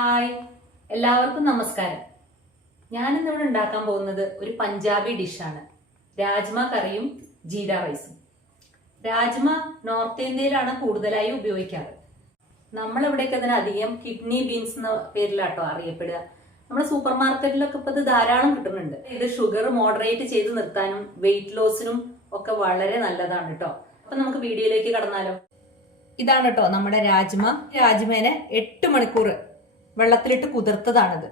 Hi, എല്ലാവർക്കും നമസ്കാരം. ഞാനിന്നിവിടെ ഉണ്ടാക്കാൻ പോകുന്നത് ഒരു പഞ്ചാബി ഡിഷാണ്. രാജ്മ കറിയും ജീര റൈസും. രാജ്മ നോർത്ത് ഇന്ത്യയിലാണ് കൂടുതലായി ഉപയോഗിക്കാറ്. നമ്മളിവിടേക്ക് അതിന് അധികം കിഡ്നി ബീൻസ് എന്ന പേരിലാട്ടോ അറിയപ്പെടുക. നമ്മുടെ സൂപ്പർ മാർക്കറ്റിലൊക്കെ ഇപ്പൊ ഇത് ധാരാളം കിട്ടുന്നുണ്ട്. ഇത് ഷുഗർ മോഡറേറ്റ് ചെയ്ത് നിർത്താനും വെയിറ്റ് ലോസിനും ഒക്കെ വളരെ നല്ലതാണ് കേട്ടോ. അപ്പൊ നമുക്ക് വീഡിയോയിലേക്ക് കടന്നാലോ. ഇതാണ് കേട്ടോ നമ്മുടെ രാജ്മേനെ 8 മണിക്കൂർ വെള്ളത്തിലിട്ട് കുതിർത്തതാണിത്.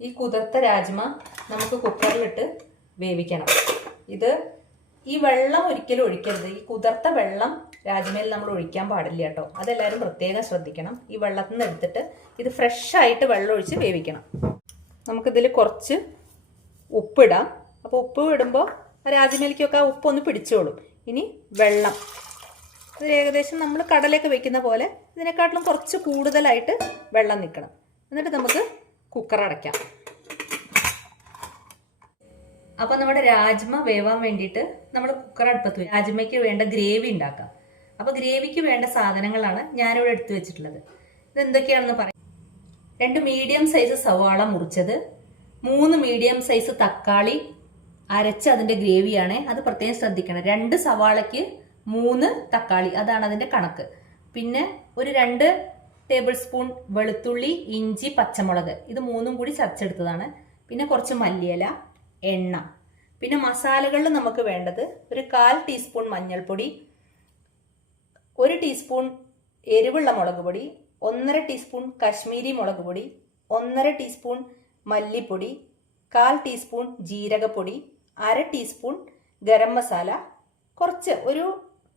ഈ കുതിർത്ത രാജ്മ നമുക്ക് കുക്കറിലിട്ട് വേവിക്കണം. ഈ വെള്ളം ഒരിക്കലും ഒഴിക്കരുത്. ഈ കുതിർത്ത വെള്ളം രാജ്മയിൽ നമ്മൾ ഒഴിക്കാൻ പാടില്ല കേട്ടോ. അതെല്ലാവരും പ്രത്യേകം ശ്രദ്ധിക്കണം. ഈ വെള്ളത്തിൽ നിന്ന് എടുത്തിട്ട് ഇത് ഫ്രഷ് ആയിട്ട് വെള്ളം ഒഴിച്ച് വേവിക്കണം. നമുക്കിതിൽ കുറച്ച് ഉപ്പിടാം. അപ്പോൾ ഉപ്പ് ഇടുമ്പോൾ രാജ്മയിലേക്കൊക്കെ ആ ഉപ്പൊന്ന് പിടിച്ചോളും. ഇനി വെള്ളം, ഇത് ഏകദേശം നമ്മൾ കടലയൊക്കെ വെക്കുന്ന പോലെ ഇതിനെക്കാട്ടിലും കുറച്ച് കൂടുതലായിട്ട് വെള്ളം നിൽക്കണം. എന്നിട്ട് നമുക്ക് കുക്കർ അടയ്ക്കാം. അപ്പോൾ നമ്മുടെ രാജ്മ വേവാൻ വേണ്ടിയിട്ട് നമ്മൾ കുക്കർ അടുപ്പത്ത് വയ്ക്കും. രാജ്മയ്ക്ക് വേണ്ട ഗ്രേവി ഉണ്ടാക്കാം. അപ്പോൾ ഗ്രേവിക്ക് വേണ്ട സാധനങ്ങളാണ് ഞാനിവിടെ എടുത്തു വെച്ചിട്ടുള്ളത്. ഇത് എന്തൊക്കെയാണെന്ന് പറയാം. 2 മീഡിയം സൈസ് സവാള മുറിച്ചത്, 3 മീഡിയം സൈസ് തക്കാളി അരച്ച് അതിൻ്റെ ഗ്രേവിയാണ്. അത് പ്രത്യേകം ശ്രദ്ധിക്കണം. 2 സവാളയ്ക്ക് 3 തക്കാളി, അതാണ് അതിൻ്റെ കണക്ക്. പിന്നെ ഒരു 2 ടേബിൾ സ്പൂൺ വെളുത്തുള്ളി, ഇഞ്ചി, പച്ചമുളക്, ഇത് 3ഉം കൂടി ചതച്ചെടുത്തതാണ്. പിന്നെ കുറച്ച് മല്ലിയില, എണ്ണ. പിന്നെ മസാലകളിൽ നമുക്ക് വേണ്ടത് ഒരു 1/4 ടീസ്പൂൺ മഞ്ഞൾപ്പൊടി, 1 ടീസ്പൂൺ എരിവുള്ള മുളക് പൊടി, 1.5 ടീസ്പൂൺ കശ്മീരി മുളക് പൊടി, 1.5 ടീസ്പൂൺ മല്ലിപ്പൊടി, 1/4 ടീസ്പൂൺ ജീരകപ്പൊടി, 1/2 ടീസ്പൂൺ ഗരം മസാല, കുറച്ച് 1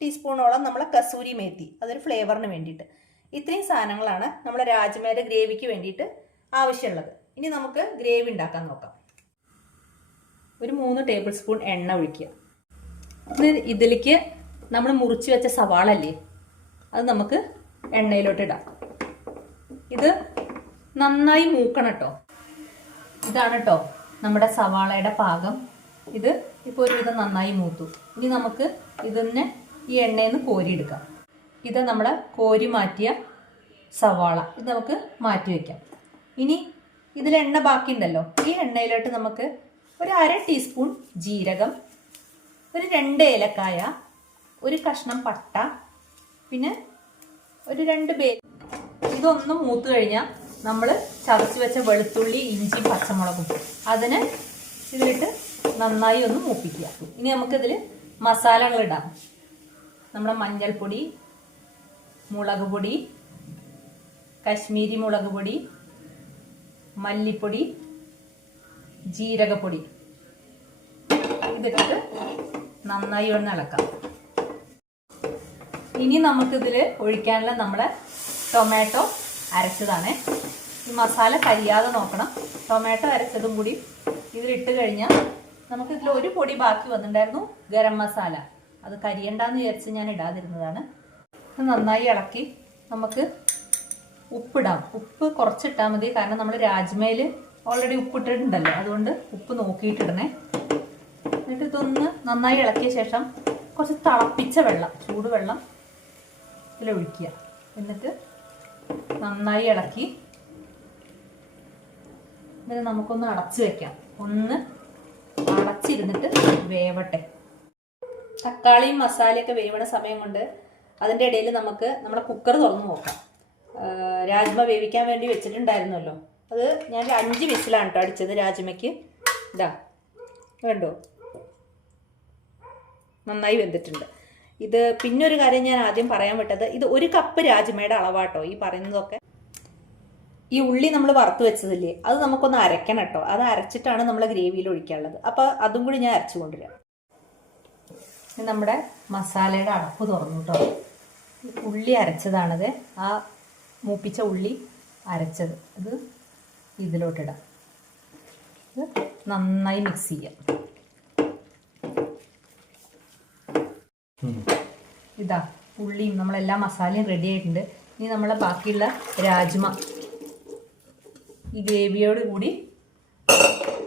ടീസ്പൂണോളം നമ്മളെ കസൂരി മേത്തി, അതൊരു ഫ്ലേവറിന് വേണ്ടിയിട്ട്. ഇത്രയും സാധനങ്ങളാണ് നമ്മളെ രാജ്മയുടെ ഗ്രേവിക്ക് വേണ്ടിയിട്ട് ആവശ്യമുള്ളത്. ഇനി നമുക്ക് ഗ്രേവി ഉണ്ടാക്കാൻ നോക്കാം. ഒരു 3 ടേബിൾ സ്പൂൺ എണ്ണ ഒഴിക്കുക. ഇതിലേക്ക് നമ്മൾ മുറിച്ച് വെച്ച സവാള അല്ലേ, അത് നമുക്ക് എണ്ണയിലോട്ട് ഇടാം. ഇത് നന്നായി മൂക്കണം കേട്ടോ. ഇതാണ് കേട്ടോ നമ്മുടെ സവാളയുടെ പാകം. ഇത് ഇപ്പോൾ ഒരുവിധം നന്നായി മൂത്തു. ഇനി നമുക്ക് ഇതിനെ ഈ എണ്ണയിൽ നിന്ന് കോരിയെടുക്കാം. ഇത് നമ്മൾ കോരി മാറ്റിയ സവാള, ഇത് നമുക്ക് മാറ്റി വയ്ക്കാം. ഇനി ഇതിൽ എണ്ണ ബാക്കിയുണ്ടല്ലോ, ഈ എണ്ണയിലോട്ട് നമുക്ക് ഒരു 1/2 ടീസ്പൂൺ ജീരകം, ഒരു 2 ഏലക്കായ, ഒരു കഷ്ണം പട്ട, പിന്നെ ഒരു 2 ബേ. ഇതൊന്നും മൂത്ത് കഴിഞ്ഞാൽ നമ്മൾ ചതച്ച് വെച്ച വെളുത്തുള്ളി, ഇഞ്ചി, പച്ചമുളകും അതിനെ ഇതിലിട്ട് നന്നായി ഒന്ന് മൂപ്പിക്കുക. ഇനി നമുക്കിതിൽ മസാലകൾ ഇടാം. നമ്മുടെ മഞ്ഞൾപ്പൊടി, മുളക് പൊടി, കശ്മീരി മുളക് പൊടി, മല്ലിപ്പൊടി, ജീരകപ്പൊടി, ഇതിട്ട് നന്നായി ഒന്ന് ഇളക്കാം. ഇനി നമുക്കിതിൽ ഒഴിക്കാനുള്ള നമ്മുടെ ടൊമാറ്റോ അരച്ചതാണ്. ഈ മസാല കരിയാതെ നോക്കണം. ടൊമാറ്റോ അരച്ചതും കൂടി ഇതിലിട്ട് കഴിഞ്ഞാൽ നമുക്കിതിൽ ഒരു പൊടി ബാക്കി വന്നിട്ടുണ്ടായിരുന്നു, ഗരം മസാല. അത് കരിയണ്ടെന്ന് വിചാരിച്ച് ഞാൻ ഇടാതിരുന്നതാണ്. നന്നായി ഇളക്കി നമുക്ക് ഉപ്പിടാം. ഉപ്പ് കുറച്ചിട്ടാൽ മതി, കാരണം നമ്മൾ രാജ്മയിൽ ഓൾറെഡി ഉപ്പിട്ടിട്ടുണ്ടല്ലോ, അതുകൊണ്ട് ഉപ്പ് നോക്കിയിട്ടിടണേ. എന്നിട്ട് ഇതൊന്ന് നന്നായി ഇളക്കിയ ശേഷം കുറച്ച് തിളപ്പിച്ച വെള്ളം, ചൂടുവെള്ളം ഇതിലൊഴിക്കുക. എന്നിട്ട് നന്നായി ഇളക്കി എന്നിട്ട് നമുക്കൊന്ന് അടച്ചു വെക്കാം. ഒന്ന് അടച്ചിരുന്നിട്ട് വേവട്ടെ. തക്കാളിയും മസാലയൊക്കെ വേവണ സമയം കൊണ്ട് അതിൻ്റെ ഇടയിൽ നമുക്ക് നമ്മുടെ കുക്കർ തുറന്ന് നോക്കാം. രാജ്മ വേവിക്കാൻ വേണ്ടി വെച്ചിട്ടുണ്ടായിരുന്നല്ലോ, അത് ഞാൻ 5 വിസിലാണ് കേട്ടോ അടിച്ചത് രാജ്മയ്ക്ക്. ഇതാ വേണ്ടോ, നന്നായി വെന്തിട്ടുണ്ട്. ഇത് പിന്നെ ഒരു കാര്യം ഞാൻ ആദ്യം പറയാൻ വിട്ടത്, ഇത് 1 കപ്പ് രാജ്മയുടെ അളവാട്ടോ ഈ പറയുന്നതൊക്കെ. ഈ ഉള്ളി നമ്മൾ വറുത്ത് വെച്ചതില്ലേ, അത് നമുക്കൊന്ന് അരയ്ക്കണം കേട്ടോ. അത് അരച്ചിട്ടാണ് നമ്മൾ ഗ്രേവിയിൽ ഒഴിക്കാനുള്ളത്. അപ്പോൾ അതും കൂടി ഞാൻ അരച്ചു കൊണ്ടുവരാം. നമ്മുടെ മസാലയുടെ അടപ്പ് തുറന്നു കേട്ടോ. ഉള്ളി അരച്ചതാണത്, ആ മൂപ്പിച്ച ഉള്ളി അരച്ചത്. ഇത് ഇതിലോട്ടിടാം. ഇത് നന്നായി മിക്സ് ചെയ്യാം. ഇതാ ഉള്ളിയും നമ്മളെല്ലാ മസാലയും റെഡി ആയിട്ടുണ്ട്. ഇനി നമ്മളെ ബാക്കിയുള്ള രാജ്മ ഈ ഗ്രേവിയോട് കൂടി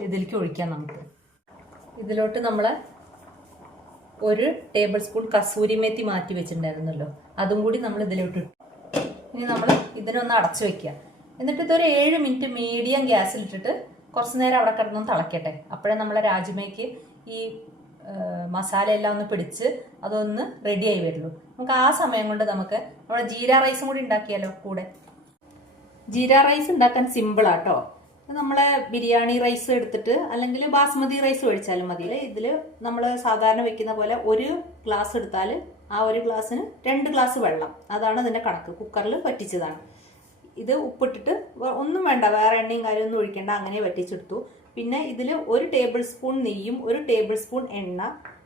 ഇതിലേക്ക് ഒഴിക്കാം. നമുക്ക് ഇതിലോട്ട് നമ്മൾ 1 ടേബിൾ സ്പൂൺ കസൂരി മേത്തി മാറ്റി വെച്ചിട്ടുണ്ടായിരുന്നല്ലോ, അതും കൂടി നമ്മൾ ഇതിലോട്ട് ഇട്ടു. ഇനി നമ്മൾ ഇതിനൊന്ന് അടച്ചു വെക്കുക. എന്നിട്ട് ഇതൊരു 7 മിനിറ്റ് മീഡിയം ഗ്യാസിലിട്ടിട്ട് കുറച്ച് നേരം അവിടെ കിടന്നൊന്ന് തിളക്കട്ടെ. അപ്പോഴേ നമ്മളെ രാജ്മയ്ക്ക് ഈ മസാല എല്ലാം ഒന്ന് പിടിച്ച് അതൊന്ന് റെഡി ആയി വരുള്ളൂ. നമുക്ക് ആ സമയം കൊണ്ട് നമുക്ക് നമ്മുടെ ജീര റൈസും കൂടി ഉണ്ടാക്കിയാലോ കൂടെ. ജീര റൈസ് ഉണ്ടാക്കാൻ സിമ്പിളാട്ടോ. നമ്മളെ ബിരിയാണി റൈസ് എടുത്തിട്ട് അല്ലെങ്കിൽ ബാസ്മതി റൈസ് ഒഴിച്ചാലും മതി. ഇതിൽ നമ്മൾ സാധാരണ വെക്കുന്ന പോലെ 1 ഗ്ലാസ് എടുത്താൽ ആ 1 ഗ്ലാസ്സിന് 2 ഗ്ലാസ് വെള്ളം, അതാണ് ഇതിൻ്റെ കണക്ക്. കുക്കറിൽ വറ്റിച്ചതാണ്. ഇത് ഉപ്പിട്ടിട്ട് ഒന്നും വേണ്ട, വേറെ എണ്ണയും കാര്യമൊന്നും ഒഴിക്കേണ്ട, അങ്ങനെ വറ്റിച്ചെടുത്തു. പിന്നെ ഇതിൽ 1 ടേബിൾ സ്പൂൺ നെയ്യും 1 ടേബിൾ സ്പൂൺ എണ്ണ,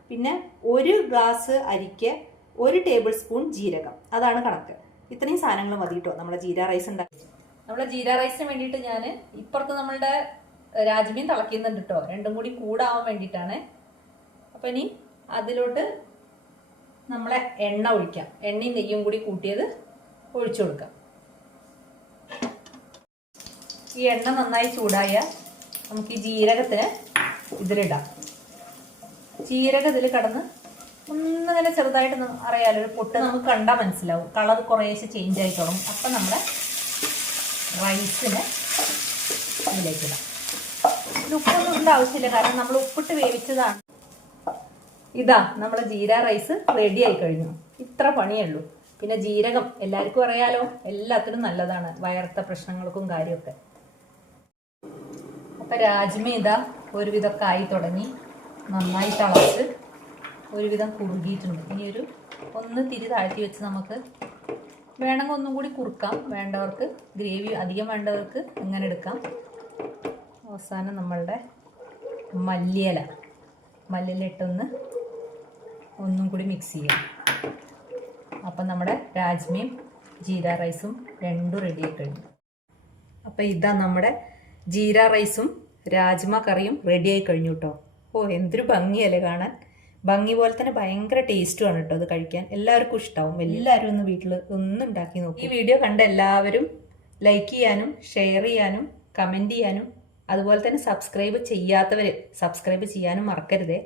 പിന്നെ 1 ഗ്ലാസ് അരിക്ക് 1 ടേബിൾ സ്പൂൺ ജീരകം, അതാണ് കണക്ക്. ഇത്രയും സാധനങ്ങൾ മതി കേട്ടോ നമ്മളെ ജീര റൈസ് ഉണ്ടാക്കി. നമ്മളെ ജീര റൈസിന് വേണ്ടിയിട്ട് ഞാൻ ഇപ്പുറത്ത് നമ്മളുടെ രാജ്മീൻ തിളയ്ക്കുന്നുണ്ട് കേട്ടോ, രണ്ടും കൂടി കൂടാവാൻ വേണ്ടിയിട്ടാണ്. അപ്പം ഇനി അതിലോട്ട് നമ്മളെ എണ്ണ ഒഴിക്കാം. എണ്ണയും നെയ്യും കൂടി കൂട്ടിയത് ഒഴിച്ചു കൊടുക്കാം. ഈ എണ്ണ നന്നായി ചൂടായ നമുക്ക് ഈ ജീരകത്തിന് ഇതിലിടാം. ജീരകം ഇതിൽ കടന്ന് ഒന്നിങ്ങനെ ചെറുതായിട്ട് അറിയാലോ, ഒരു പൊട്ട് നമുക്ക് കണ്ടാൽ മനസ്സിലാവും. കളർ കുറേശ്ശെ ചേഞ്ച് ആയി തുടങ്ങും. അപ്പം നമ്മുടെ റൈസിന് ഇതിലേക്കിടാം. ഇത് ഉപ്പൊന്നും ഇടേണ്ട ആവശ്യമില്ല, കാരണം നമ്മൾ ഉപ്പിട്ട് വേവിച്ചതാണ്. ഇതാ നമ്മുടെ ജീര റൈസ് റെഡി ആയി കഴിഞ്ഞു. ഇത്ര പണിയേ ഉള്ളൂ. പിന്നെ ജീരകം എല്ലാവർക്കും അറിയാലോ, എല്ലാത്തിനും നല്ലതാണ്, വയറത്തെ പ്രശ്നങ്ങൾക്കും കാര്യമൊക്കെ. അപ്പം രാജ്മ ഇതാ ഒരുവിധമൊക്കെ ആയി തുടങ്ങി, നന്നായി തിളച്ച് ഒരുവിധം കുറുകിയിട്ടുണ്ട്. ഇനി ഒന്ന് തിരി താഴ്ത്തി വെച്ച് നമുക്ക് വേണമെങ്കിൽ ഒന്നും കൂടി കുറുക്കാം. വേണ്ടവർക്ക് ഗ്രേവി അധികം വേണ്ടവർക്ക് ഇങ്ങനെ എടുക്കാം. അവസാനം നമ്മളുടെ മല്ലിയില ഇട്ടൊന്ന് ഒന്നും കൂടി മിക്സ് ചെയ്യാം. അപ്പം നമ്മുടെ രാജ്മയും ജീര റൈസും രണ്ടും റെഡിയായി കഴിഞ്ഞു. അപ്പം ഇതാ നമ്മുടെ ജീര റൈസും രാജ്മ കറിയും റെഡിയായി കഴിഞ്ഞു കേട്ടോ. ഓ, എന്തൊരു ഭംഗിയല്ലേ കാണാൻ. ഭംഗി പോലെ തന്നെ ഭയങ്കര ടേസ്റ്റുമാണ് കേട്ടോ അത് കഴിക്കാൻ. എല്ലാവർക്കും ഇഷ്ടമാവും. എല്ലാവരും ഒന്ന് വീട്ടിൽ ഒന്ന് ഉണ്ടാക്കി നോക്കും. ഈ വീഡിയോ കണ്ട എല്ലാവരും ലൈക്ക് ചെയ്യാനും ഷെയർ ചെയ്യാനും കമൻറ്റ് ചെയ്യാനും അതുപോലെ തന്നെ സബ്സ്ക്രൈബ് ചെയ്യാത്തവർ സബ്സ്ക്രൈബ് ചെയ്യാനും മറക്കരുതേ.